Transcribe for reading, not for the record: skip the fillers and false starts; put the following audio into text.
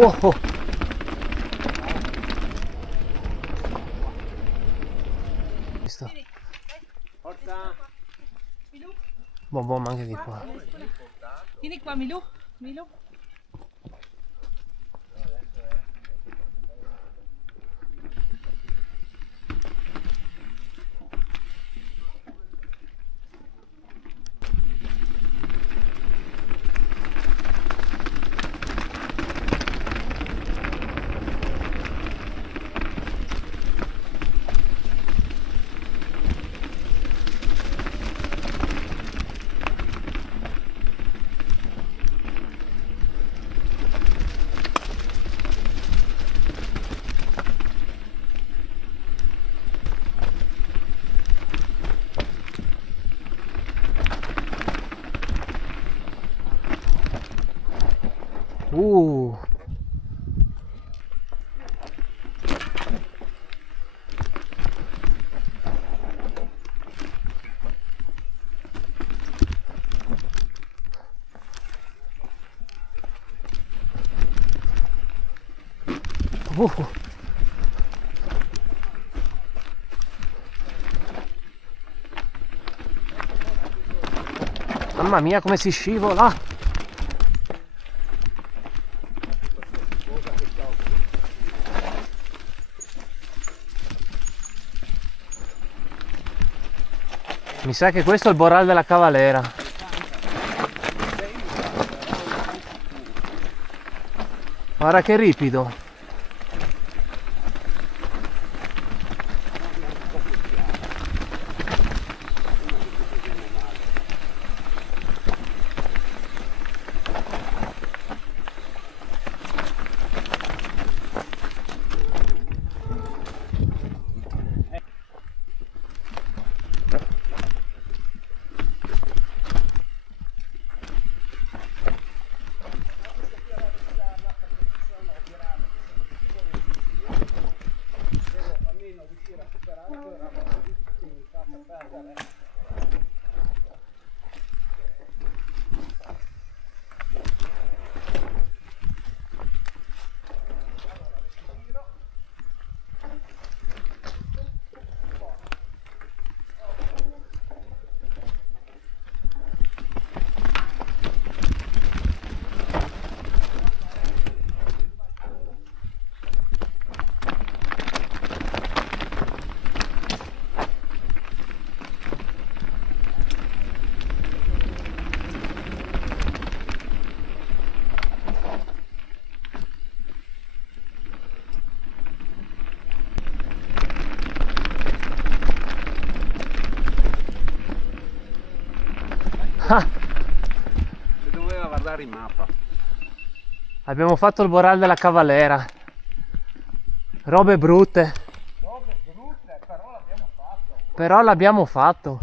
Oh, oh. Visto? Forza! Boh, boh, ma anche di qua. Vieni qua, Milù. Milù. Uh. Mamma mia come si scivola! Mi sa che questo è il Boral della Cavalera. Guarda che ripido. Ah, Si doveva guardare in mappa. abbiamo fatto il Boral della Cavalera. Robe brutte. Robe brutte, però l'abbiamo fatto. Però l'abbiamo fatto.